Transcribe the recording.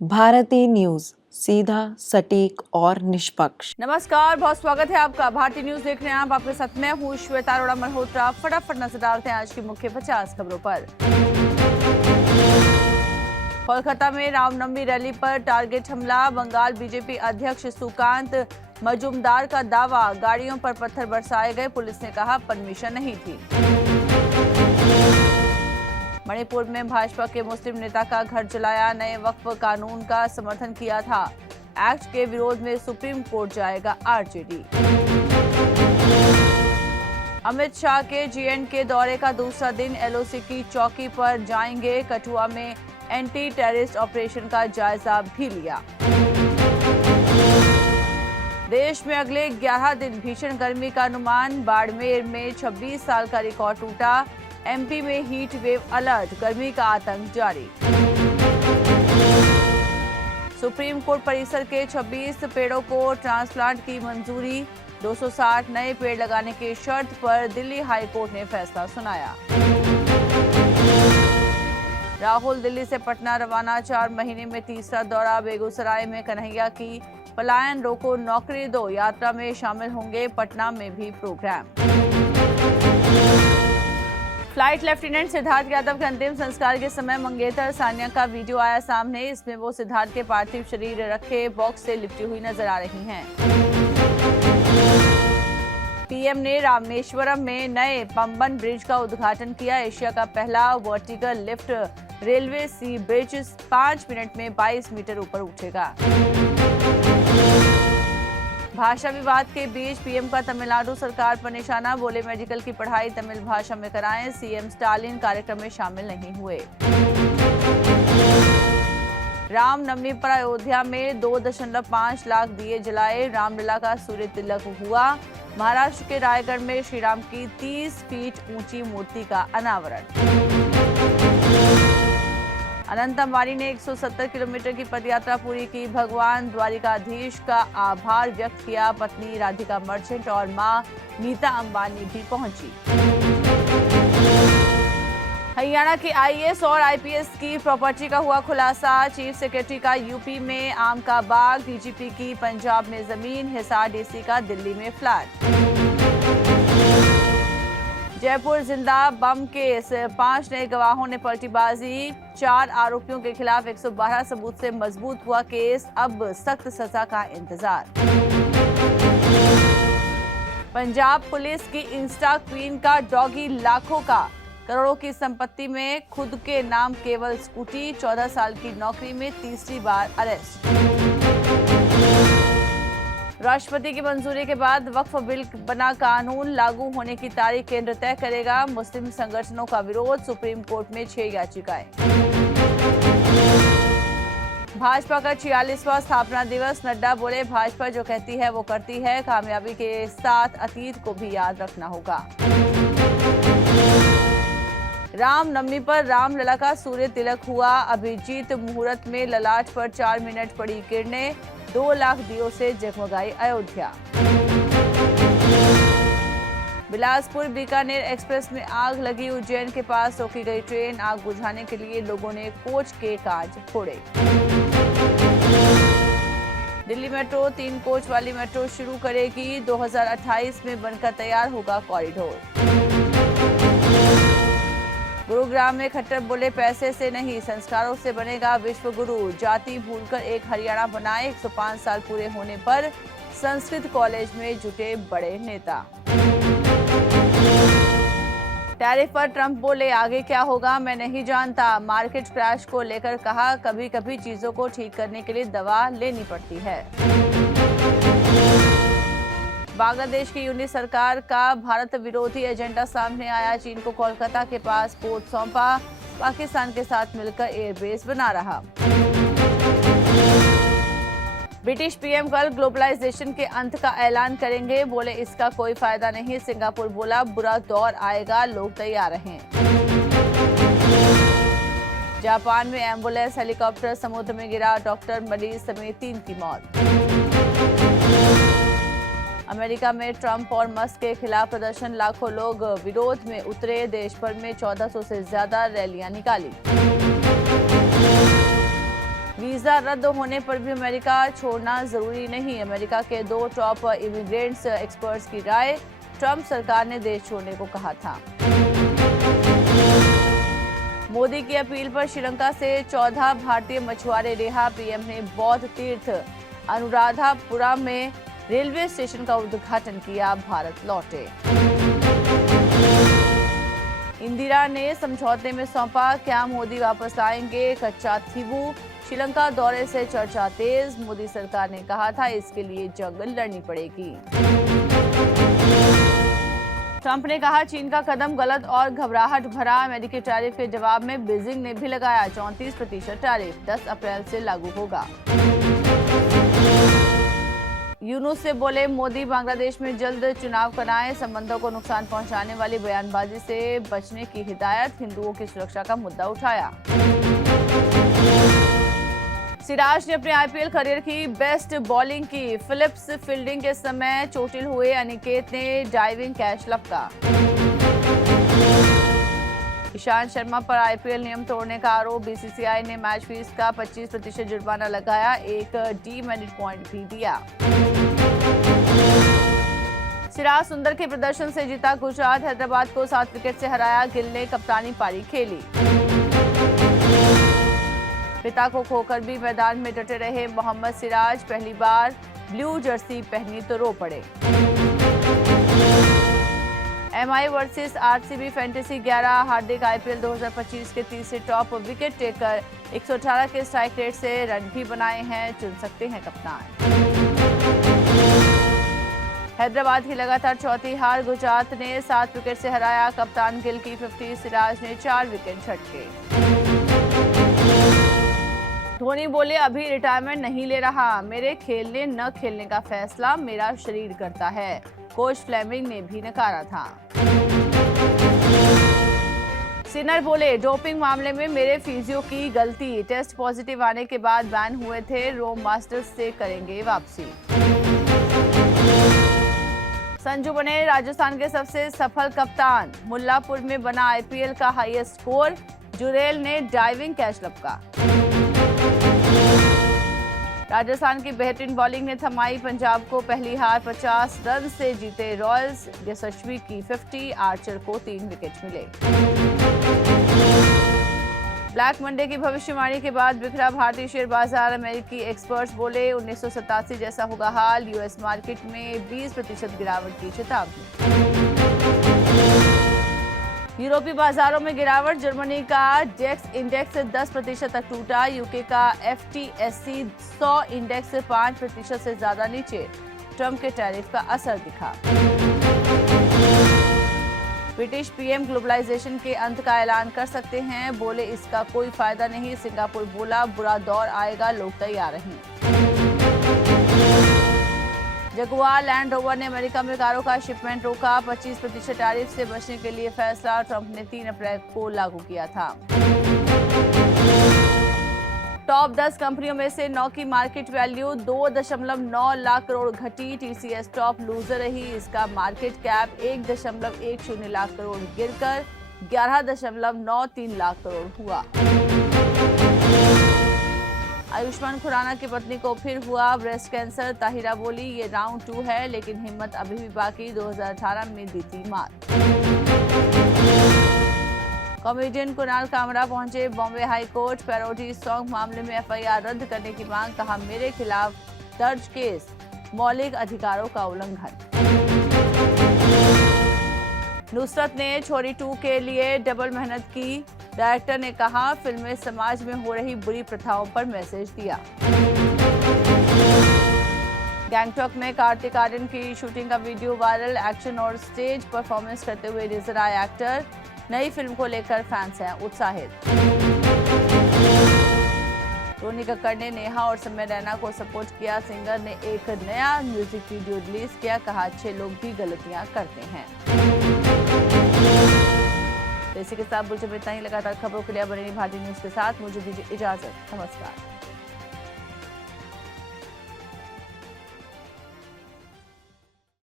Bharti news, सीधा, सटीक और निष्पक्ष। नमस्कार, बहुत स्वागत है आपका। भारतीय न्यूज देख रहे हैं आप। आपके साथ मैं हूँ श्वेता अरोड़ा मल्होत्रा। फटाफट नजर डालते हैं आज की मुख्य 50 खबरों पर। कोलकाता में रामनवमी रैली पर टारगेट हमला। बंगाल बीजेपी अध्यक्ष सुकांत मजूमदार का दावा, गाड़ियों पर पत्थर बरसाए गए। पुलिस ने कहा परमिशन नहीं थी। मणिपुर में भाजपा के मुस्लिम नेता का घर जलाया। नए वक्फ कानून का समर्थन किया था। एक्ट के विरोध में सुप्रीम कोर्ट जाएगा आरजेडी। अमित शाह के J&K दौरे का दूसरा दिन। LOC की चौकी पर जाएंगे। कठुआ में एंटी टेररिस्ट ऑपरेशन का जायजा भी लिया। देश में अगले 11 दिन भीषण गर्मी का अनुमान। बाड़मेर में 26 साल का रिकॉर्ड टूटा। MP में हीट वेव अलर्ट, गर्मी का आतंक जारी। सुप्रीम कोर्ट परिसर के 26 पेड़ों को ट्रांसप्लांट की मंजूरी। 260 नए पेड़ लगाने की शर्त पर दिल्ली हाई कोर्ट ने फैसला सुनाया। राहुल दिल्ली से पटना रवाना। 4 महीने में तीसरा दौरा। बेगूसराय में कन्हैया की पलायन रोको, नौकरी दो यात्रा में शामिल होंगे। पटना में भी programme. Flight lieutenant Siddharth Yadav के अंतिम संस्कार के समय मंगेतर सानिया का वीडियो आया सामने। इसमें वो सिद्धार्थ के पार्थिव शरीर रखे बॉक्स से लिपटी हुई नजर आ रही हैं। PM ने रामेश्वरम में नए पंबन ब्रिज का उद्घाटन किया। एशिया का पहला वर्टिकल लिफ्ट रेलवे सी ब्रिज 5 मिनट में 22 मीटर ऊपर उठेगा। भाषा विवाद के बीच PM का तमिलनाडु सरकार पर निशाना। बोले मेडिकल की पढ़ाई तमिल भाषा में कराएं। CM स्टालिन कार्यक्रम में शामिल नहीं हुए। रामनवमी पर अयोध्या में 2.5 लाख दिए जलाए। रामलला का सूर्य तिलक हुआ। महाराष्ट्र के रायगढ़ में श्रीराम की 30 फीट ऊंची मूर्ति का अनावरण। अनंत अंबानी ने 170 किलोमीटर की पदयात्रा पूरी की। भगवान द्वारिकाधीश का आभार व्यक्त किया। पत्नी राधिका मर्चेंट और मां नीता अंबानी भी पहुंची। हरियाणा के IAS और IPS की प्रॉपर्टी का हुआ खुलासा। चीफ सेक्रेटरी का यूपी में आम का बाग। DGP की पंजाब में जमीन। हिसार DC का दिल्ली में फ्लैट। जयपुर जिंदा बम केस, 5 नए गवाहों ने पलटीबाजी। 4 आरोपियों के खिलाफ 112 सबूत से मजबूत हुआ केस। अब सख्त सजा का इंतजार। पंजाब पुलिस की इंस्टा क्वीन का डॉगी लाखों का, करोड़ों की संपत्ति में खुद के नाम केवल स्कूटी। 14 साल की नौकरी में तीसरी बार अरेस्ट। राष्ट्रपति की मंजूरी के बाद वक्फ बिल बना कानून। लागू होने की तारीख केंद्र तय करेगा। मुस्लिम संगठनों का विरोध। सुप्रीम कोर्ट में 6 याचिकाएं। भाजपा का 46वां स्थापना दिवस। नड्डा बोले भाजपा जो कहती है वो करती है। कामयाबी के साथ अतीत को भी याद रखना होगा। रामनवमी पर रामलला का सूर्य तिलक हुआ। अभिजीत मुहूर्त में ललाट पर 4 मिनट पड़ी किरणें। 2 लाख दियों से जगमगाई अयोध्या। बिलासपुर बीकानेर एक्सप्रेस में आग लगी। उज्जैन के पास रोकी गई ट्रेन। आग बुझाने के लिए लोगों ने कोच के कांच फोड़े। दिल्ली मेट्रो 3 कोच वाली मेट्रो शुरू करेगी। 2028 में बनकर तैयार होगा कॉरिडोर। गुरुग्राम में खट्टर बोले पैसे से नहीं संस्कारों से बनेगा विश्व गुरु। जाति भूलकर एक हरियाणा बनाए। 105 साल पूरे होने पर संस्कृत कॉलेज में जुटे बड़े नेता। टैरिफ पर ट्रंप बोले आगे क्या होगा मैं नहीं जानता। मार्केट क्रैश को लेकर कहा कभी कभी चीजों को ठीक करने के लिए दवा लेनी पड़ती है। बांग्लादेश की यूनिट सरकार का भारत विरोधी एजेंडा सामने आया। चीन को कोलकाता के पास पोर्ट सौंपा। पाकिस्तान के साथ मिलकर एयरबेस बना रहा। ब्रिटिश PM कल ग्लोबलाइजेशन के अंत का ऐलान करेंगे। बोले इसका कोई फायदा नहीं। सिंगापुर बोला बुरा दौर आएगा, लोग तैयार रहें। जापान में एम्बुलेंस हेलीकॉप्टर समुद्र में गिरा। डॉक्टर मरीज समेत 3 की मौत। अमेरिका में ट्रंप और मस्क के खिलाफ प्रदर्शन। लाखों लोग विरोध में उतरे। देश भर में 1400 से ज्यादा रैलियां निकाली। वीजा वीजा रद्द होने पर भी अमेरिका छोड़ना जरूरी नहीं। अमेरिका के 2 टॉप इमिग्रेंट्स एक्सपर्ट्स की राय, ट्रंप सरकार ने देश छोड़ने को कहा था। मोदी की अपील पर श्रीलंका से 14 भारतीय मछुआरे रिहा। पीएम ने बौद्ध तीर्थ अनुराधापुरम में रेलवे स्टेशन का उद्घाटन किया, भारत लौटे। इंदिरा ने समझौते में सौंपा, क्या मोदी वापस आएंगे कच्चा थीवू। श्रीलंका दौरे से चर्चा तेज, मोदी सरकार ने कहा था इसके लिए जंग लड़नी पड़ेगी। ट्रंप ने कहा चीन का कदम गलत और घबराहट भरा। अमेरिकी टैरिफ के जवाब में बीजिंग ने भी लगाया 34% टैरिफ, 10 अप्रैल से लागू होगा। यूनुस से बोले मोदी बांग्लादेश में जल्द चुनाव कराएं, संबंधों को नुकसान पहुंचाने वाली बयानबाजी से बचने की हिदायत। हिंदुओं की सुरक्षा का मुद्दा उठाया। सिराज ने अपने आईपीएल करियर की बेस्ट बॉलिंग की। फिलिप्स फील्डिंग के समय चोटिल हुए अनिकेत ने डाइविंग कैच लपका। ईशांत शर्मा पर आईपीएल नियम तोड़ने का आरोप। बीसीसीआई ने मैच फीस का 25% जुर्माना लगाया, एक डीमेरिट पॉइंट भी दिया। सिराज सुंदर के प्रदर्शन से जीता गुजरात। हैदराबाद को 7 विकेट से हराया, गिल ने कप्तानी पारी खेली। पिता को खोकर भी मैदान में डटे रहे मोहम्मद सिराज। पहली बार ब्लू जर्सी पहनी तो रो पड़े। MI versus RCB fantasy 11। हार्दिक आईपीएल 2025 के तीसरे टॉप विकेट टेकर। 118 के स्ट्राइक रेट से रन भी बनाए हैं, चुन सकते हैं कप्तान। हैदराबाद की लगातार चौथी हार। गुजरात ने 7 विकेट से हराया, कप्तान गिल की 50, सिराज ने 4 विकेट झटके। धोनी बोले अभी रिटायरमेंट नहीं ले रहा, मेरे खेलने न खेलने का फैसला मेरा शरीर करता है। कोच फ्लेमिंग ने भी नकारा था। सिन्नर बोले डोपिंग मामले में मेरे फिजियो की गलती, टेस्ट पॉजिटिव आने के बाद बैन हुए थे, रोम मास्टर्स से करेंगे वापसी। संजू बने राजस्थान के सबसे सफल कप्तान। मुल्लापुर में बना आईपीएल का हाईएस्ट स्कोर, जुरेल ने डाइविंग कैच लपका। राजस्थान की बेहतरीन बॉलिंग ने थमाई पंजाब को पहली हार। 50 रन से जीते रॉयल्स। यशस्वी की 50, आर्चर को 3 विकेट मिले। ब्लैक मंडे की भविष्यवाणी के बाद बिखरा भारतीय शेयर बाजार। अमेरिकी एक्सपर्ट्स बोले 1987 जैसा होगा हाल। यूएस मार्केट में 20% गिरावट की चेतावनी। यूरोपीय बाजारों में गिरावट। जर्मनी का डेक्स इंडेक्स 10% तक टूटा। यूके का FTSE 100 इंडेक्स 5% से ज्यादा नीचे। ट्रंप के टैरिफ का असर दिखा। ब्रिटिश पीएम ग्लोबलाइजेशन के अंत का ऐलान कर सकते हैं, बोले इसका कोई फायदा नहीं। सिंगापुर बोला बुरा दौर आएगा, लोग तैयार हैं। जगुआर लैंड रोवर ने अमेरिका में कारों का शिपमेंट रोका। 25% टैरिफ से बचने के लिए फैसला ट्रंप ने 3 अप्रैल को लागू किया था। टॉप 10 कंपनियों में से 9 की मार्केट वैल्यू 2.9 लाख करोड़ घटी। टीसीएस टॉप लूजर रही। इसका मार्केट कैप 1.10 लाख करोड़ गिरकर 11.93 लाख करोड़ हुआ। आयुष्मान खुराना की पत्नी को फिर हुआ ब्रेस्ट कैंसर। ताहिरा बोली ये राउंड 2 है, लेकिन हिम्मत अभी भी बाकी। 2018 में दी थी मात। कॉमेडियन कुणाल कामरा पहुंचे Bombay high court. Parody song मामले में एफआईआर रद्द करने की मांग। कहा मेरे खिलाफ दर्ज केस मौलिक अधिकारों का उल्लंघन। नुसरत ने छोरी 2 के लिए डबल मेहनत की। डायरेक्टर ने कहा फिल्में समाज में हो रही बुरी प्रथाओं पर मैसेज दिया। गैंगटॉक में कार्तिक आर्यन की शूटिंग का वीडियो वायरल। एक्शन और स्टेज परफॉर्मेंस करते हुए नजर आए एक्टर। नई फिल्म को लेकर फैंस हैं उत्साहित। टोनी कक्कड़ ने नेहा और समय रैना को सपोर्ट किया। सिंगर ने एक नया म्यूजिक वीडियो रिलीज किया। कहा अच्छे लोग भी गलतियां करते हैं। इसी के साथ बुलेटिन में इतना ही। लगातार खबरों के लिए बने रहिए भारतीय न्यूज के साथ। मुझे दीजिए इजाजत। नमस्कार।